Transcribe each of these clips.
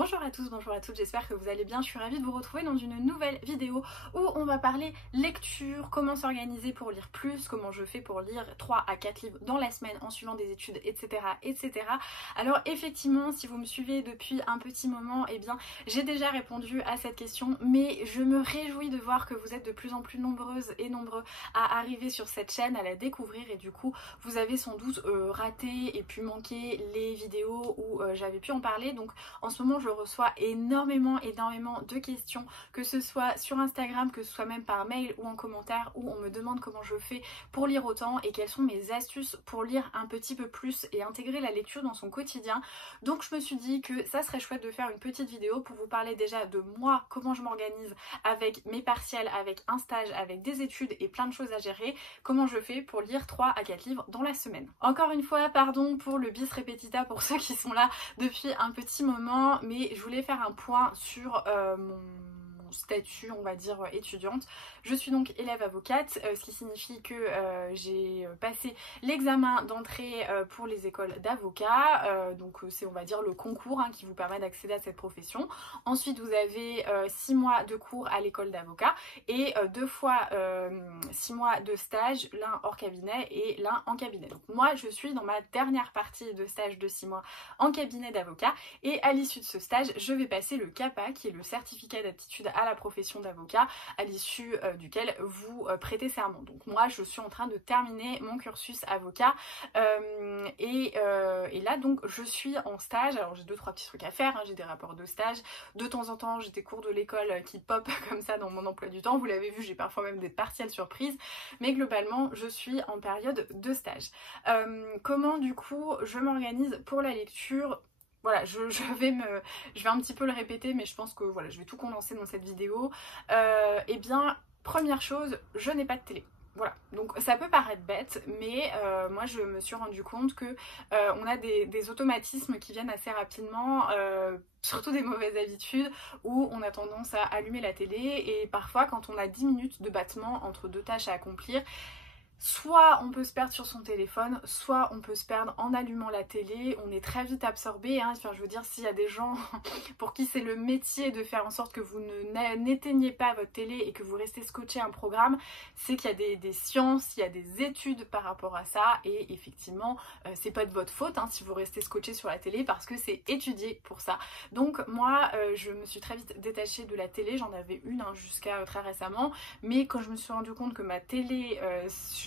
Bonjour à tous, bonjour à toutes, j'espère que vous allez bien. Je suis ravie de vous retrouver dans une nouvelle vidéo où on va parler lecture, comment s'organiser pour lire plus, comment je fais pour lire 3 à 4 livres dans la semaine en suivant des études, etc. etc. Alors effectivement, si vous me suivez depuis un petit moment, eh bien j'ai déjà répondu à cette question, mais je me réjouis de voir que vous êtes de plus en plus nombreuses et nombreux à arriver sur cette chaîne, à la découvrir, et du coup vous avez sans doute raté et pu manquer les vidéos où j'avais pu en parler. Donc en ce moment je reçois énormément de questions, que ce soit sur Instagram, que ce soit même par mail ou en commentaire, où on me demande comment je fais pour lire autant et quelles sont mes astuces pour lire un petit peu plus et intégrer la lecture dans son quotidien. Donc je me suis dit que ça serait chouette de faire une petite vidéo pour vous parler déjà de moi, comment je m'organise avec mes partiels, avec un stage, avec des études et plein de choses à gérer, comment je fais pour lire 3 à 4 livres dans la semaine. Encore une fois, pardon pour le bis repetita pour ceux qui sont là depuis un petit moment, mais je voulais faire un point sur mon statut, on va dire, étudiante. Je suis donc élève avocate, ce qui signifie que j'ai passé l'examen d'entrée pour les écoles d'avocats, donc c'est, on va dire, le concours qui vous permet d'accéder à cette profession. Ensuite vous avez 6 mois de cours à l'école d'avocat et 2 fois 6 mois de stage, l'un hors cabinet et l'un en cabinet. Donc moi je suis dans ma dernière partie de stage de 6 mois en cabinet d'avocat, et à l'issue de ce stage je vais passer le CAPA, qui est le certificat d'aptitude à la profession d'avocat, à l'issue duquel vous prêtez serment. Donc moi je suis en train de terminer mon cursus avocat et là donc je suis en stage. Alors j'ai 2-3 petits trucs à faire, j'ai des rapports de stage, de temps en temps j'ai des cours de l'école qui pop comme ça dans mon emploi du temps, vous l'avez vu, j'ai parfois même des partiels surprises, mais globalement je suis en période de stage. Comment du coup je m'organise pour la lecture? Voilà, je vais un petit peu le répéter, mais je pense que voilà, je vais tout condenser dans cette vidéo. Eh bien, première chose, je n'ai pas de télé. Voilà, donc ça peut paraître bête, mais moi je me suis rendu compte que on a des automatismes qui viennent assez rapidement, surtout des mauvaises habitudes, où on a tendance à allumer la télé, et parfois quand on a 10 minutes de battement entre 2 tâches à accomplir, soit on peut se perdre sur son téléphone, soit on peut se perdre en allumant la télé. On est très vite absorbé, Enfin, je veux dire, s'il y a des gens pour qui c'est le métier de faire en sorte que vous n'éteignez pas votre télé et que vous restez scotché à un programme, c'est qu'il y a des sciences, il y a des études par rapport à ça, et effectivement c'est pas de votre faute si vous restez scotché sur la télé, parce que c'est étudié pour ça. Donc moi je me suis très vite détachée de la télé. J'en avais une jusqu'à très récemment, mais quand je me suis rendu compte que ma télé,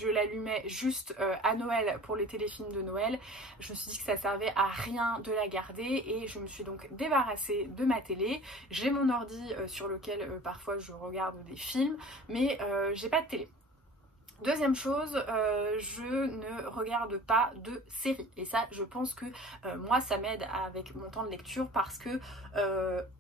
je l'allumais juste à Noël pour les téléfilms de Noël, je me suis dit que ça servait à rien de la garder, et je me suis donc débarrassée de ma télé. J'ai mon ordi sur lequel parfois je regarde des films, mais j'ai pas de télé. Deuxième chose, je ne regarde pas de séries, et ça je pense que moi ça m'aide avec mon temps de lecture, parce que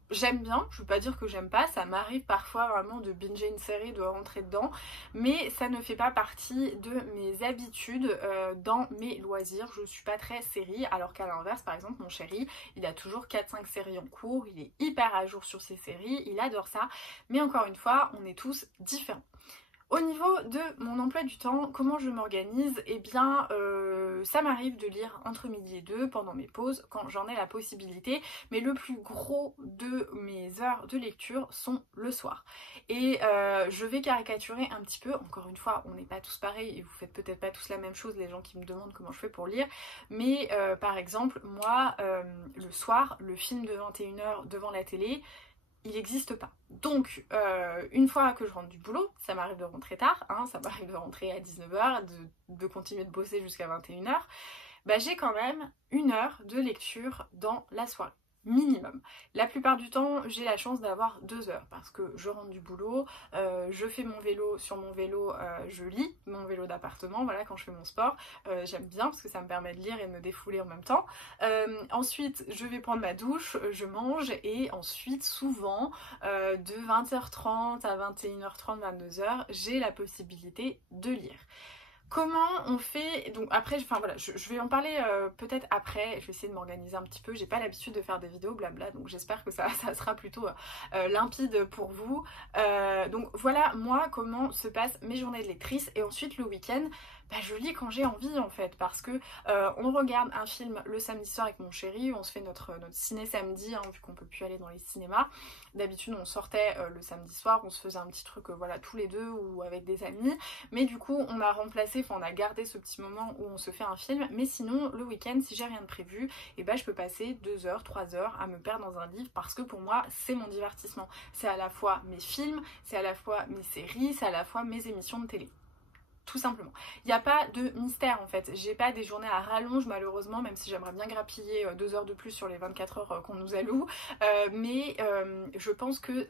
j'aime bien, je ne veux pas dire que j'aime pas, ça m'arrive parfois vraiment de binger une série, de rentrer dedans, mais ça ne fait pas partie de mes habitudes dans mes loisirs. Je suis pas très série, alors qu'à l'inverse, par exemple, mon chéri, il a toujours 4-5 séries en cours, il est hyper à jour sur ses séries, il adore ça, mais encore une fois, on est tous différents. Au niveau de mon emploi du temps, comment je m'organise? Eh bien, ça m'arrive de lire entre midi et 2 pendant mes pauses, quand j'en ai la possibilité, mais le plus gros de mes heures de lecture sont le soir. Et je vais caricaturer un petit peu, encore une fois, on n'est pas tous pareils, et vous faites peut-être pas tous la même chose, les gens qui me demandent comment je fais pour lire, mais par exemple, moi, le soir, le film de 21h devant la télé, il n'existe pas. Donc une fois que je rentre du boulot, ça m'arrive de rentrer tard, ça m'arrive de rentrer à 19h, de continuer de bosser jusqu'à 21h, j'ai quand même 1 heure de lecture dans la soirée, minimum. La plupart du temps j'ai la chance d'avoir 2 heures, parce que je rentre du boulot, je fais mon vélo, sur mon vélo je lis, mon vélo d'appartement, voilà, quand je fais mon sport, j'aime bien parce que ça me permet de lire et de me défouler en même temps. Ensuite je vais prendre ma douche, je mange, et ensuite souvent de 20h30 à 21h30, 22h, j'ai la possibilité de lire. Comment on fait? Donc après, voilà, je vais en parler peut-être après, je vais essayer de m'organiser un petit peu, j'ai pas l'habitude de faire des vidéos blabla, donc j'espère que ça sera plutôt limpide pour vous. Donc voilà moi comment se passent mes journées de lectrice, et ensuite le week-end, je lis quand j'ai envie en fait, parce que on regarde un film le samedi soir avec mon chéri, on se fait notre ciné samedi, hein, vu qu'on peut plus aller dans les cinémas. D'habitude on sortait le samedi soir, on se faisait un petit truc voilà tous les deux ou avec des amis, mais du coup on a remplacé, on a gardé ce petit moment où on se fait un film, mais sinon le week-end si j'ai rien de prévu, et je peux passer 2 heures, 3 heures à me perdre dans un livre, parce que pour moi c'est mon divertissement. C'est à la fois mes films, c'est à la fois mes séries, c'est à la fois mes émissions de télé. Tout simplement. Il n'y a pas de mystère en fait. J'ai pas des journées à rallonge malheureusement, même si j'aimerais bien grappiller 2 heures de plus sur les 24 heures qu'on nous alloue. Mais je pense que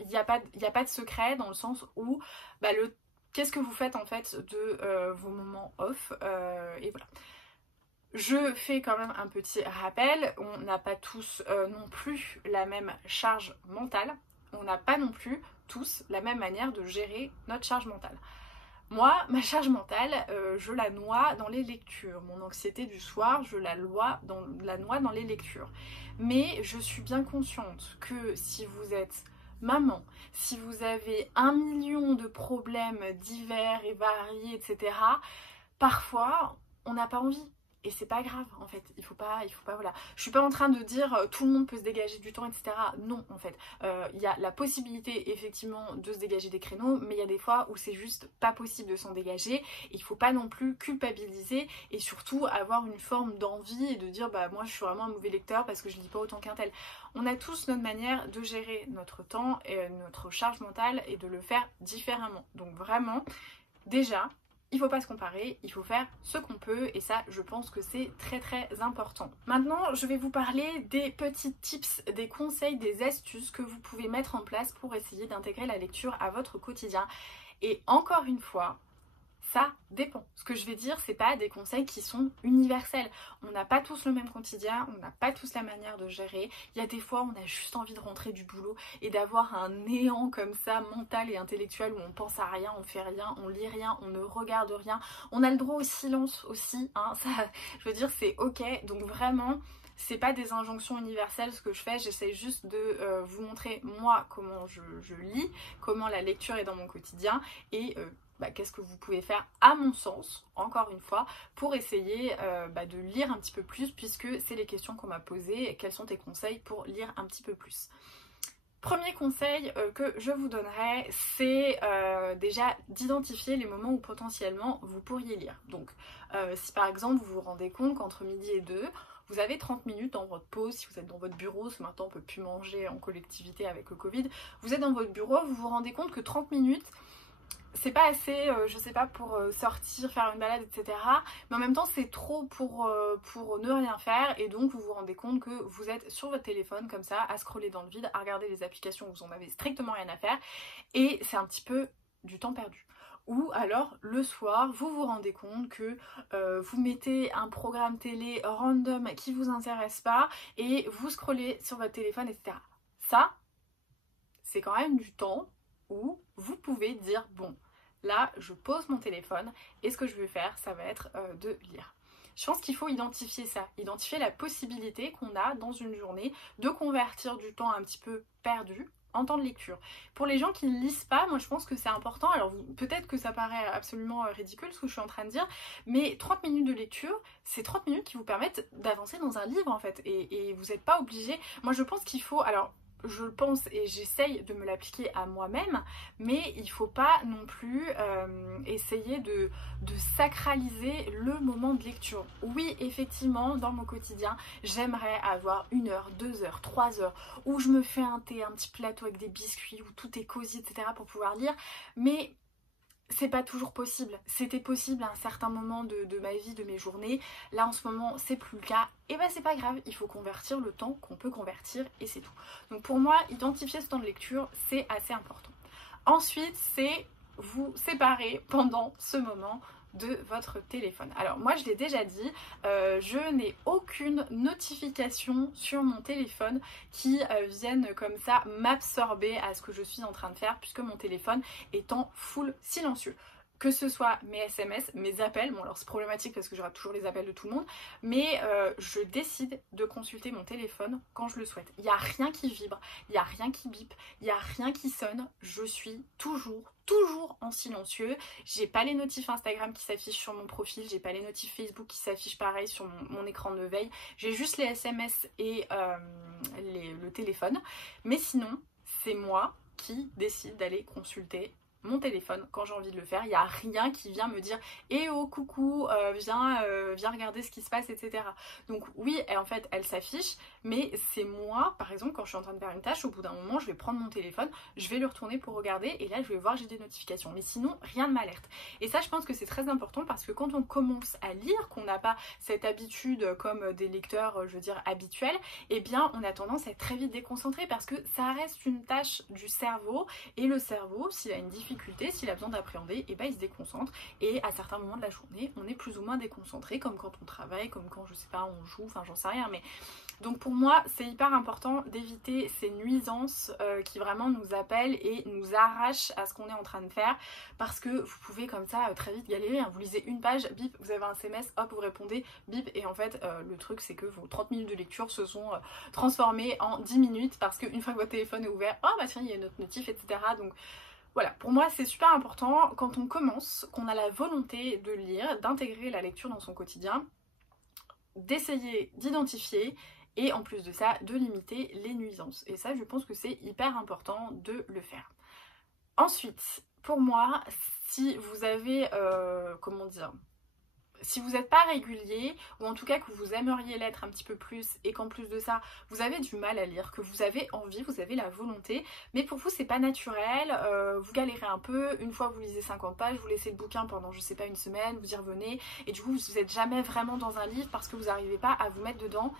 il n'y a pas de secret, dans le sens où qu'est-ce que vous faites en fait de vos moments off, et voilà. Je fais quand même un petit rappel, on n'a pas tous non plus la même charge mentale, on n'a pas non plus tous la même manière de gérer notre charge mentale. Moi, ma charge mentale, je la noie dans les lectures. Mon anxiété du soir, je la noie dans les lectures. Mais je suis bien consciente que si vous êtes maman, si vous avez 1 million de problèmes divers et variés, etc., parfois, on n'a pas envie. Et c'est pas grave en fait, il faut pas, voilà. Je suis pas en train de dire tout le monde peut se dégager du temps, etc. Non, en fait, il y a la possibilité effectivement de se dégager des créneaux, mais il y a des fois où c'est juste pas possible de s'en dégager. Et il faut pas non plus culpabiliser, et surtout avoir une forme d'envie et de dire moi je suis vraiment un mauvais lecteur parce que je lis pas autant qu'un tel. On a tous notre manière de gérer notre temps et notre charge mentale, et de le faire différemment. Donc vraiment, déjà, il faut pas se comparer, il faut faire ce qu'on peut, et ça je pense que c'est très très important. Maintenant je vais vous parler des petits tips, des conseils, des astuces que vous pouvez mettre en place pour essayer d'intégrer la lecture à votre quotidien. Et encore une fois, ça dépend. Ce que je vais dire, c'est pas des conseils qui sont universels. On n'a pas tous le même quotidien, on n'a pas tous la manière de gérer. Il y a des fois, on a juste envie de rentrer du boulot et d'avoir un néant comme ça, mental et intellectuel, où on pense à rien, on fait rien, on lit rien, on ne regarde rien. On a le droit au silence aussi, hein. Ça, je veux dire, c'est ok. Donc vraiment, c'est pas des injonctions universelles ce que je fais, j'essaie juste de vous montrer moi comment je lis, comment la lecture est dans mon quotidien, et qu'est-ce que vous pouvez faire à mon sens, encore une fois, pour essayer de lire un petit peu plus, puisque c'est les questions qu'on m'a posées. Quels sont tes conseils pour lire un petit peu plus? Premier conseil que je vous donnerais, c'est déjà d'identifier les moments où potentiellement vous pourriez lire. Donc si par exemple vous vous rendez compte qu'entre midi et 2, vous avez 30 minutes dans votre pause, si vous êtes dans votre bureau, ce matin on ne peut plus manger en collectivité avec le Covid, vous êtes dans votre bureau, vous vous rendez compte que 30 minutes, c'est pas assez, je sais pas, pour sortir, faire une balade, etc. Mais en même temps, c'est trop pour ne rien faire, et donc vous vous rendez compte que vous êtes sur votre téléphone comme ça, à scroller dans le vide, à regarder les applications où vous en avez strictement rien à faire, et c'est un petit peu du temps perdu. Ou alors le soir, vous vous rendez compte que vous mettez un programme télé random qui vous intéresse pas, et vous scrollez sur votre téléphone, etc. Ça, c'est quand même du temps où vous pouvez dire bon, là je pose mon téléphone et ce que je vais faire, ça va être de lire. Je pense qu'il faut identifier ça, identifier la possibilité qu'on a dans une journée de convertir du temps un petit peu perdu en temps de lecture. Pour les gens qui ne lisent pas, moi je pense que c'est important. Alors peut-être que ça paraît absolument ridicule ce que je suis en train de dire, mais 30 minutes de lecture, c'est 30 minutes qui vous permettent d'avancer dans un livre en fait, et vous n'êtes pas obligé. Moi je pense qu'il faut, alors je le pense et j'essaye de me l'appliquer à moi-même, mais il faut pas non plus essayer de sacraliser le moment de lecture. Oui, effectivement, dans mon quotidien, j'aimerais avoir 1 heure, 2 heures, 3 heures, où je me fais un thé, un petit plateau avec des biscuits, où tout est cosy, etc. pour pouvoir lire, mais c'est pas toujours possible. C'était possible à un certain moment de ma vie, de mes journées. Là en ce moment c'est plus le cas. Et c'est pas grave, il faut convertir le temps qu'on peut convertir, et c'est tout. Donc pour moi, identifier ce temps de lecture, c'est assez important. Ensuite, c'est vous séparer pendant ce moment de votre téléphone. Alors moi je l'ai déjà dit, je n'ai aucune notification sur mon téléphone qui vienne comme ça m'absorber à ce que je suis en train de faire, puisque mon téléphone est en full silencieux. que ce soit mes SMS, mes appels, bon alors c'est problématique parce que j'aurai toujours les appels de tout le monde, mais je décide de consulter mon téléphone quand je le souhaite. Il n'y a rien qui vibre, il n'y a rien qui bip, il n'y a rien qui sonne, je suis toujours en silencieux. J'ai pas les notifs Instagram qui s'affichent sur mon profil, j'ai pas les notifs Facebook qui s'affichent pareil sur mon écran de veille, j'ai juste les SMS et le téléphone, mais sinon c'est moi qui décide d'aller consulter mon téléphone quand j'ai envie de le faire. Il n'y a rien qui vient me dire eh oh coucou, viens regarder ce qui se passe, etc. Donc oui, en fait elle s'affiche, mais c'est moi, par exemple, quand je suis en train de faire une tâche, au bout d'un moment je vais prendre mon téléphone, je vais le retourner pour regarder et là je vais voir j'ai des notifications, mais sinon rien ne m'alerte. Et ça je pense que c'est très important parce que quand on commence à lire, qu'on n'a pas cette habitude comme des lecteurs je veux dire habituels, eh bien on a tendance à être très vite déconcentré parce que ça reste une tâche du cerveau et le cerveau, s'il a une difficulté, s'il a besoin d'appréhender, et ben il se déconcentre et à certains moments de la journée on est plus ou moins déconcentré, comme quand on travaille, comme quand je sais pas on joue, enfin j'en sais rien, mais donc pour moi c'est hyper important d'éviter ces nuisances qui vraiment nous appellent et nous arrachent à ce qu'on est en train de faire, parce que vous pouvez comme ça très vite galérer, hein. Vous lisez une page, bip, vous avez un SMS, hop vous répondez, bip, et en fait le truc c'est que vos 30 minutes de lecture se sont transformées en 10 minutes parce qu'une fois que votre téléphone est ouvert, oh bah tiens il y a une autre notif, etc. Donc voilà, pour moi c'est super important quand on commence, qu'on a la volonté de lire, d'intégrer la lecture dans son quotidien, d'essayer d'identifier et en plus de ça de limiter les nuisances. Et ça je pense que c'est hyper important de le faire. Ensuite, pour moi, si vous avez, comment dire, si vous n'êtes pas régulier, ou en tout cas que vous aimeriez l'être un petit peu plus, et qu'en plus de ça, vous avez du mal à lire, que vous avez envie, vous avez la volonté, mais pour vous c'est pas naturel, vous galérez un peu, une fois vous lisez 50 pages, vous laissez le bouquin pendant je sais pas une semaine, vous y revenez, et du coup vous n'êtes jamais vraiment dans un livre parce que vous n'arrivez pas à vous mettre dedans,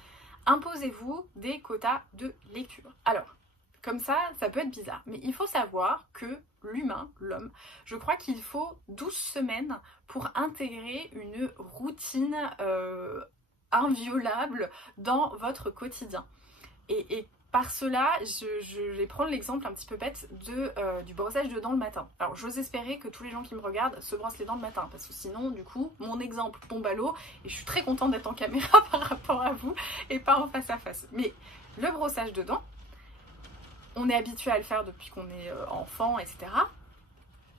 imposez-vous des quotas de lecture. Alors, comme ça peut être bizarre, mais il faut savoir que l'humain, l'homme, je crois qu'il faut 12 semaines pour intégrer une routine inviolable dans votre quotidien. Et par cela, je vais prendre l'exemple un petit peu bête du brossage de dents le matin. Alors j'ose espérer que tous les gens qui me regardent se brossent les dents le matin, parce que sinon du coup mon exemple tombe à l'eau et je suis très contente d'être en caméra par rapport à vous et pas en face à face. Mais le brossage de dents, on est habitué à le faire depuis qu'on est enfant, etc.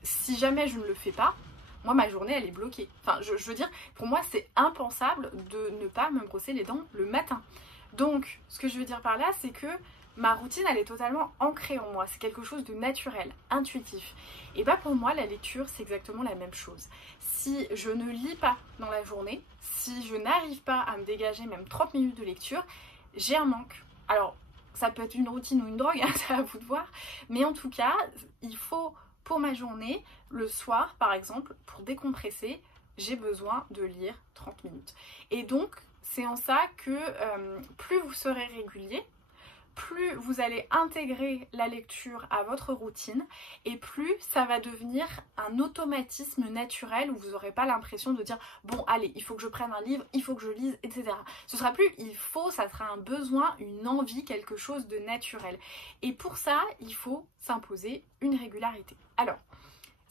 Si jamais je ne le fais pas, moi ma journée elle est bloquée. Enfin je veux dire, pour moi c'est impensable de ne pas me brosser les dents le matin. Donc ce que je veux dire par là c'est que ma routine elle est totalement ancrée en moi. C'est quelque chose de naturel, intuitif. Et bah pour moi la lecture c'est exactement la même chose. Si je ne lis pas dans la journée, si je n'arrive pas à me dégager même 30 minutes de lecture, j'ai un manque. Alors ça peut être une routine ou une drogue, hein, c'est à vous de voir. Mais en tout cas, il faut, pour ma journée, le soir par exemple, pour décompresser, j'ai besoin de lire 30 minutes. Et donc, c'est en ça que plus vous serez régulier, plus vous allez intégrer la lecture à votre routine et plus ça va devenir un automatisme naturel où vous n'aurez pas l'impression de dire bon allez il faut que je prenne un livre, il faut que je lise, etc. Ce sera plus il faut, ça sera un besoin, une envie, quelque chose de naturel. Et pour ça, il faut s'imposer une régularité. Alors,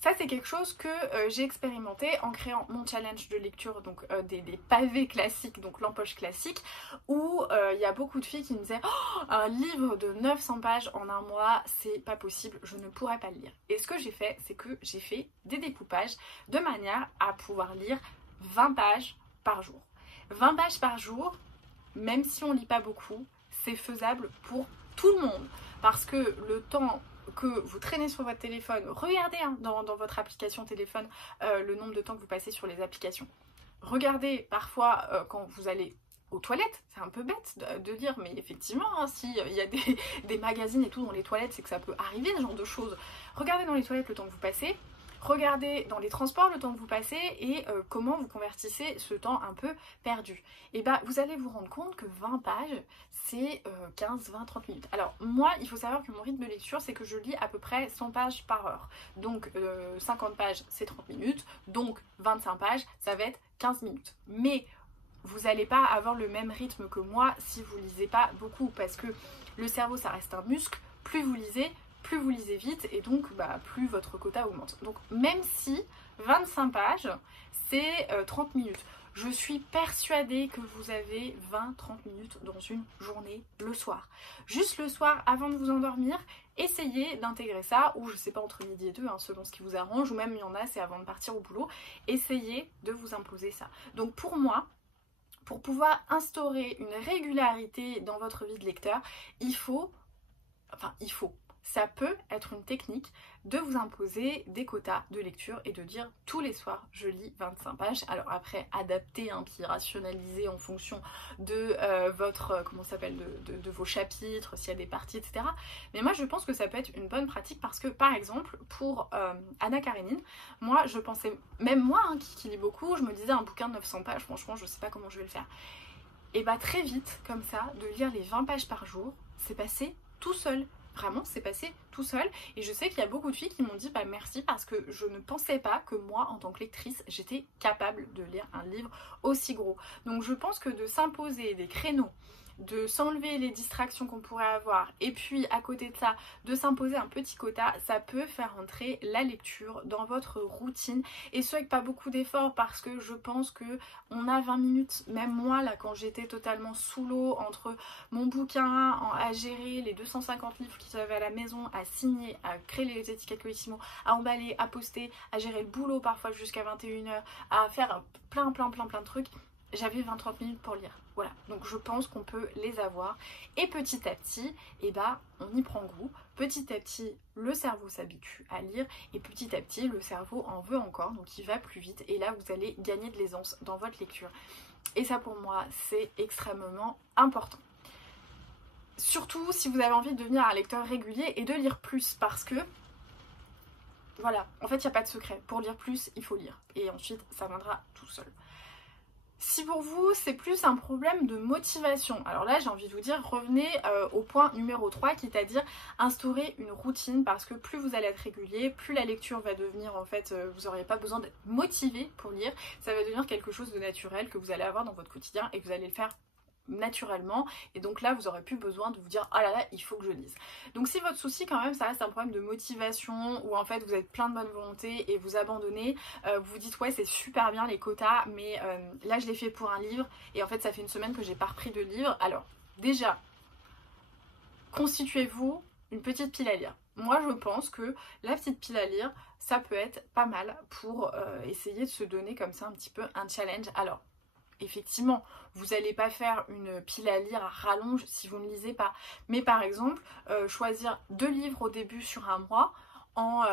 ça c'est quelque chose que j'ai expérimenté en créant mon challenge de lecture, donc des pavés classiques, donc l'empoche classique, où il y a beaucoup de filles qui me disaient oh, un livre de 900 pages en un mois, c'est pas possible, je ne pourrais pas le lire. Et ce que j'ai fait, c'est que j'ai fait des découpages de manière à pouvoir lire 20 pages par jour. 20 pages par jour, même si on lit pas beaucoup, c'est faisable pour tout le monde, parce que le temps que vous traînez sur votre téléphone, regardez hein, dans votre application téléphone le nombre de temps que vous passez sur les applications. Regardez parfois quand vous allez aux toilettes, c'est un peu bête de dire, mais effectivement, hein, s'il y a des magazines et tout dans les toilettes, c'est que ça peut arriver ce genre de choses. Regardez dans les toilettes le temps que vous passez, regardez dans les transports le temps que vous passez et comment vous convertissez ce temps un peu perdu. Et bah vous allez vous rendre compte que 20 pages c'est 15, 20, 30 minutes. Alors moi il faut savoir que mon rythme de lecture c'est que je lis à peu près 100 pages par heure. Donc 50 pages c'est 30 minutes, donc 25 pages ça va être 15 minutes. Mais vous n'allez pas avoir le même rythme que moi si vous lisez pas beaucoup parce que le cerveau ça reste un muscle, plus vous lisez, plus vous lisez vite et donc plus votre quota augmente. Donc même si 25 pages, c'est 30 minutes. Je suis persuadée que vous avez 20-30 minutes dans une journée le soir. Juste le soir avant de vous endormir, essayez d'intégrer ça, ou je sais pas, entre midi et 2, hein, selon ce qui vous arrange, ou même il y en a, c'est avant de partir au boulot. Essayez de vous imposer ça. Donc pour moi, pour pouvoir instaurer une régularité dans votre vie de lecteur, ça peut être une technique de vous imposer des quotas de lecture et de dire tous les soirs je lis 25 pages. Alors après, adapter, puis rationaliser en fonction de votre, de vos chapitres, s'il y a des parties, etc. Mais moi je pense que ça peut être une bonne pratique parce que par exemple pour Anna Karenine, moi je pensais, même moi qui lis beaucoup, je me disais un bouquin de 900 pages, franchement je sais pas comment je vais le faire. Et très vite comme ça, de lire les 20 pages par jour, c'est passé tout seul. Vraiment, c'est passé tout seul. Et je sais qu'il y a beaucoup de filles qui m'ont dit merci parce que je ne pensais pas que moi, en tant que lectrice, j'étais capable de lire un livre aussi gros. Donc je pense que de s'imposer des créneaux, de s'enlever les distractions qu'on pourrait avoir et puis à côté de ça de s'imposer un petit quota, ça peut faire entrer la lecture dans votre routine, et ce avec pas beaucoup d'efforts, parce que je pense que on a 20 minutes, même moi là quand j'étais totalement sous l'eau entre mon bouquin à gérer, les 250 livres qui avaient à la maison, à signer, à créer les étiquettes Colissimo, à emballer, à poster, à gérer le boulot parfois jusqu'à 21h, à faire plein de trucs, j'avais 20-30 minutes pour lire. Voilà, donc je pense qu'on peut les avoir. Et petit à petit, on y prend goût. Petit à petit, le cerveau s'habitue à lire. Et petit à petit, le cerveau en veut encore. Donc il va plus vite. Et là, vous allez gagner de l'aisance dans votre lecture. Et ça, pour moi, c'est extrêmement important. Surtout si vous avez envie de devenir un lecteur régulier et de lire plus. Parce que, voilà, en fait, il n'y a pas de secret. Pour lire plus, il faut lire. Et ensuite, ça viendra tout seul. Si pour vous c'est plus un problème de motivation, alors là j'ai envie de vous dire, revenez au point numéro 3, qui est à dire instaurer une routine, parce que plus vous allez être régulier, plus la lecture va devenir, en fait, vous n'aurez pas besoin d'être motivé pour lire, ça va devenir quelque chose de naturel que vous allez avoir dans votre quotidien et que vous allez le faire naturellement, et donc là vous aurez plus besoin de vous dire ah là là il faut que je lise. Donc si votre souci quand même ça reste un problème de motivation, ou en fait vous êtes plein de bonne volonté et vous abandonnez, vous vous dites ouais c'est super bien les quotas, mais là je l'ai fait pour un livre et en fait ça fait une semaine que j'ai pas repris de livre, alors déjà constituez-vous une petite pile à lire. Moi je pense que la petite pile à lire ça peut être pas mal pour essayer de se donner comme ça un petit peu un challenge. Alors effectivement, vous n'allez pas faire une pile à lire à rallonge si vous ne lisez pas. Mais par exemple, choisir 2 livres au début sur un mois, en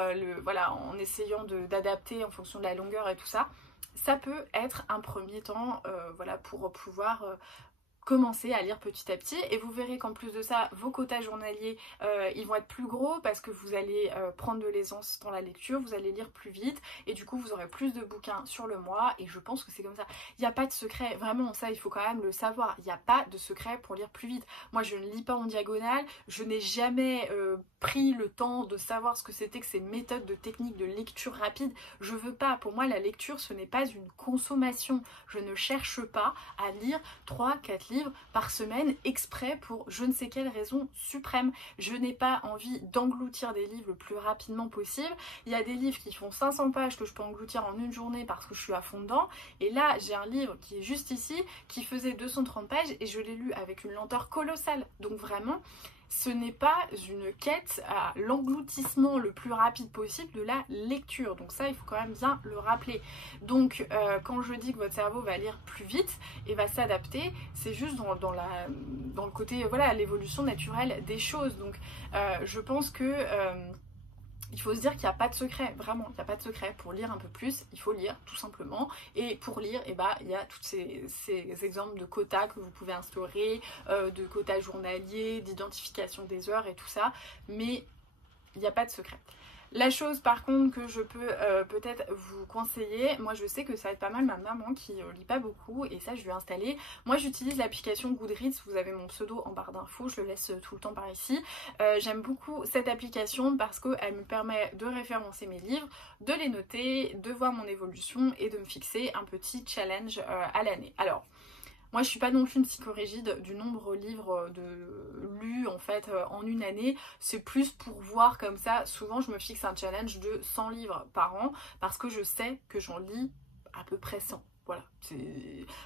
essayant d'adapter en fonction de la longueur et tout ça, ça peut être un premier temps pour pouvoir commencer à lire petit à petit, et vous verrez qu'en plus de ça vos quotas journaliers ils vont être plus gros parce que vous allez prendre de l'aisance dans la lecture, vous allez lire plus vite et du coup vous aurez plus de bouquins sur le mois, et je pense que c'est comme ça. Il n'y a pas de secret, vraiment, ça il faut quand même le savoir, il n'y a pas de secret pour lire plus vite. Moi je ne lis pas en diagonale, je n'ai jamais pris le temps de savoir ce que c'était que ces méthodes de techniques de lecture rapide, je veux pas. Pour moi la lecture ce n'est pas une consommation, je ne cherche pas à lire 3-4 livres par semaine exprès pour je ne sais quelle raison suprême. Je n'ai pas envie d'engloutir des livres le plus rapidement possible. Il y a des livres qui font 500 pages que je peux engloutir en une journée parce que je suis à fond dedans, et là j'ai un livre qui est juste ici qui faisait 230 pages et je l'ai lu avec une lenteur colossale. Donc vraiment ce n'est pas une quête à l'engloutissement le plus rapide possible de la lecture. Donc ça, il faut quand même bien le rappeler. Donc quand je dis que votre cerveau va lire plus vite et va s'adapter, c'est juste dans le côté, l'évolution naturelle des choses. Donc je pense que il faut se dire qu'il n'y a pas de secret, vraiment, il n'y a pas de secret. Pour lire un peu plus, il faut lire, tout simplement. Et pour lire, il y a tous ces exemples de quotas que vous pouvez instaurer, de quotas journaliers, d'identification des heures et tout ça. Mais il n'y a pas de secret. La chose par contre que je peux peut-être vous conseiller, moi je sais que ça va être pas mal ma maman qui lit pas beaucoup, et ça je vais installer. Moi j'utilise l'application Goodreads, vous avez mon pseudo en barre d'infos, je le laisse tout le temps par ici. J'aime beaucoup cette application parce qu'elle me permet de référencer mes livres, de les noter, de voir mon évolution et de me fixer un petit challenge à l'année. Alors Moi je suis pas non plus une psychorigide du nombre de livres lus en fait en une année, c'est plus pour voir comme ça. Souvent je me fixe un challenge de 100 livres par an parce que je sais que j'en lis à peu près 100. Voilà,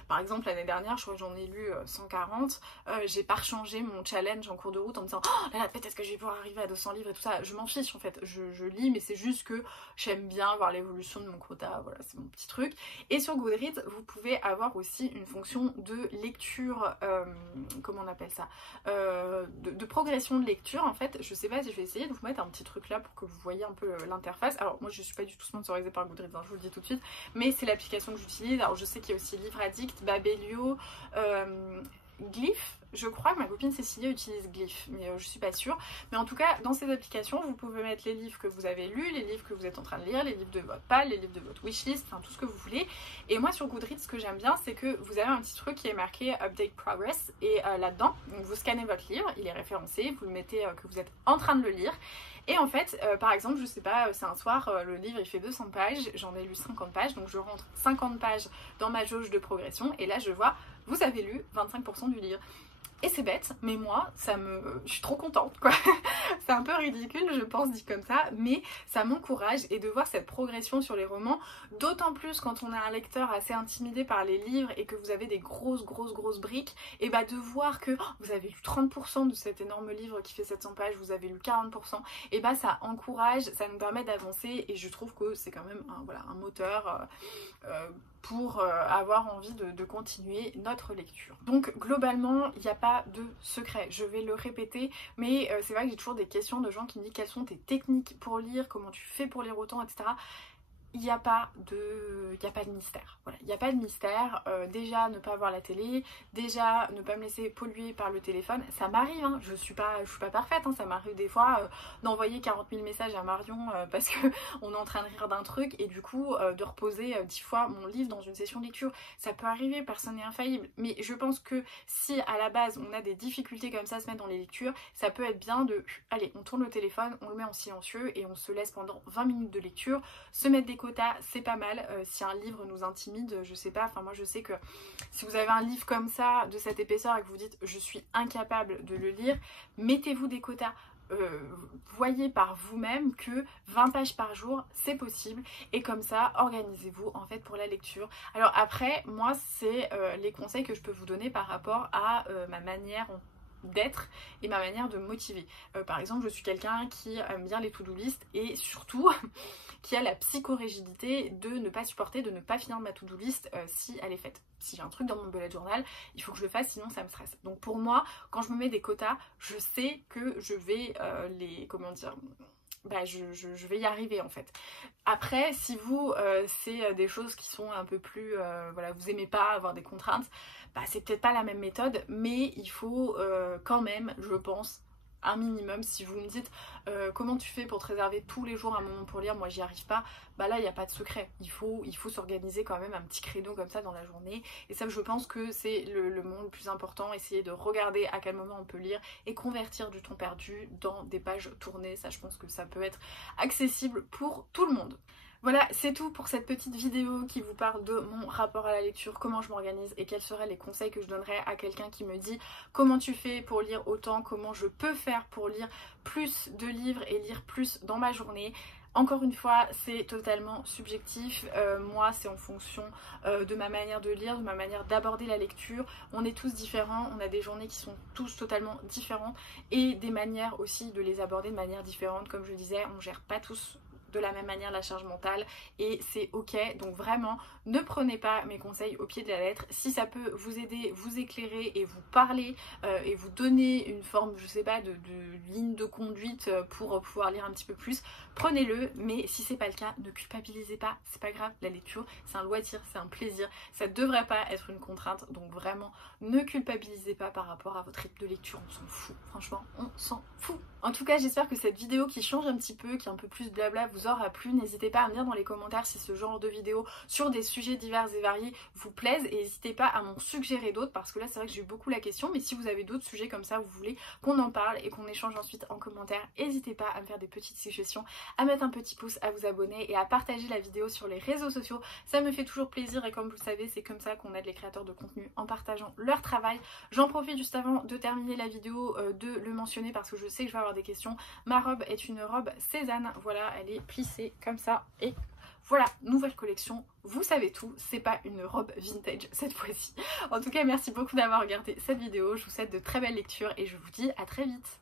par exemple l'année dernière je crois que j'en ai lu 140, j'ai pas rechangé mon challenge en cours de route en me disant oh là là peut-être que je vais pouvoir arriver à 200 livres et tout ça, je m'en fiche en fait, je lis mais c'est juste que j'aime bien voir l'évolution de mon quota, voilà c'est mon petit truc. Et sur Goodreads vous pouvez avoir aussi une fonction de lecture, comment on appelle ça, de progression de lecture en fait. Je sais pas si je vais essayer de vous mettre un petit truc là pour que vous voyez un peu l'interface. Alors moi je suis pas du tout sponsorisée par Goodreads, hein, je vous le dis tout de suite, mais c'est l'application que j'utilise. Alors je sais qu'il y a aussi Livre Addict, Babelio, Glyph. Je crois que ma copine Cécilia utilise Glyph, mais je suis pas sûre. Mais en tout cas, dans ces applications, vous pouvez mettre les livres que vous avez lus, les livres que vous êtes en train de lire, les livres de votre pal, les livres de votre wishlist, enfin tout ce que vous voulez. Et moi sur Goodreads, ce que j'aime bien, c'est que vous avez un petit truc qui est marqué Update Progress. Et là-dedans, vous scannez votre livre, il est référencé, vous le mettez que vous êtes en train de le lire. Et en fait, par exemple, je sais pas, c'est un soir, le livre il fait 200 pages, j'en ai lu 50 pages, donc je rentre 50 pages dans ma jauge de progression, et là je vois, vous avez lu 25% du livre. Et c'est bête, mais moi, je suis trop contente, quoi. C'est un peu ridicule, je pense, dit comme ça, mais ça m'encourage, et de voir cette progression sur les romans, d'autant plus quand on est un lecteur assez intimidé par les livres et que vous avez des grosses briques, et bah de voir que vous avez lu 30% de cet énorme livre qui fait 700 pages, vous avez lu 40%, et bah ça encourage, ça nous permet d'avancer, et je trouve que c'est quand même un moteur pour avoir envie de continuer notre lecture. Donc globalement, il n'y a pas de secret, je vais le répéter, mais c'est vrai que j'ai toujours des questions de gens qui me disent quelles sont tes techniques pour lire, comment tu fais pour lire autant, etc. Il n'y a pas de mystère. Voilà, il n'y a pas de mystère. Déjà, ne pas voir la télé, déjà, ne pas me laisser polluer par le téléphone. Ça m'arrive, hein, je suis pas parfaite, hein, ça m'arrive des fois d'envoyer 40 000 messages à Marion parce qu'on est en train de rire d'un truc et du coup de reposer 10 fois mon livre dans une session de lecture. Ça peut arriver, personne n'est infaillible. Mais je pense que si à la base on a des difficultés comme ça à se mettre dans les lectures, ça peut être bien de, allez, on tourne le téléphone, on le met en silencieux et on se laisse pendant 20 minutes de lecture, se mettre des quotas, c'est pas mal. Si un livre nous intimide, je sais pas, enfin moi je sais que si vous avez un livre comme ça, de cette épaisseur et que vous dites je suis incapable de le lire, mettez-vous des quotas. Voyez par vous-même que 20 pages par jour c'est possible et comme ça organisez-vous en fait pour la lecture. Alors après moi c'est les conseils que je peux vous donner par rapport à ma manière d'être et ma manière de motiver. Par exemple, je suis quelqu'un qui aime bien les to-do list et surtout qui a la psychorigidité de ne pas supporter, de ne pas finir ma to-do list si elle est faite. Si j'ai un truc dans mon bullet journal, il faut que je le fasse, sinon ça me stresse. Donc pour moi, quand je me mets des quotas, je sais que je vais je vais y arriver en fait. Après, si vous, c'est des choses qui sont un peu plus, voilà, vous aimez pas avoir des contraintes, bah, c'est peut-être pas la même méthode, mais il faut quand même, je pense, un minimum. Si vous me dites comment tu fais pour te réserver tous les jours un moment pour lire, moi j'y arrive pas, bah là il n'y a pas de secret, il faut s'organiser quand même un petit créneau comme ça dans la journée, et ça je pense que c'est le moment le plus important, essayer de regarder à quel moment on peut lire et convertir du temps perdu dans des pages tournées. Ça je pense que ça peut être accessible pour tout le monde. Voilà, c'est tout pour cette petite vidéo qui vous parle de mon rapport à la lecture, comment je m'organise et quels seraient les conseils que je donnerais à quelqu'un qui me dit comment tu fais pour lire autant, comment je peux faire pour lire plus de livres et lire plus dans ma journée. Encore une fois, c'est totalement subjectif, moi c'est en fonction de ma manière de lire, de ma manière d'aborder la lecture. On est tous différents, on a des journées qui sont tous totalement différentes et des manières aussi de les aborder de manière différente. Comme je le disais, on gère pas tous de la même manière la charge mentale et c'est ok. Donc vraiment ne prenez pas mes conseils au pied de la lettre. Si ça peut vous aider, vous éclairer et vous parler et vous donner une forme, je sais pas, de ligne de conduite pour pouvoir lire un petit peu plus, prenez-le. Mais si c'est pas le cas, ne culpabilisez pas, c'est pas grave, la lecture c'est un loisir, c'est un plaisir, ça devrait pas être une contrainte. Donc vraiment ne culpabilisez pas par rapport à votre rythme de lecture, on s'en fout, franchement on s'en fout. En tout cas, j'espère que cette vidéo qui change un petit peu, qui est un peu plus blabla, vous aura plu. N'hésitez pas à me dire dans les commentaires si ce genre de vidéo sur des sujets divers et variés vous plaisent. Et n'hésitez pas à m'en suggérer d'autres, parce que là c'est vrai que j'ai eu beaucoup la question. Mais si vous avez d'autres sujets comme ça, vous voulez qu'on en parle et qu'on échange ensuite en commentaire, n'hésitez pas à me faire des petites suggestions, à mettre un petit pouce, à vous abonner et à partager la vidéo sur les réseaux sociaux. Ça me fait toujours plaisir et comme vous le savez, c'est comme ça qu'on aide les créateurs de contenu, en partageant leur travail. J'en profite juste avant de terminer la vidéo de le mentionner parce que je sais que je vais avoir des questions. Ma robe est une robe Cézanne, voilà, elle est plissée comme ça et voilà, nouvelle collection, vous savez tout, c'est pas une robe vintage cette fois-ci. En tout cas, merci beaucoup d'avoir regardé cette vidéo, je vous souhaite de très belles lectures et je vous dis à très vite.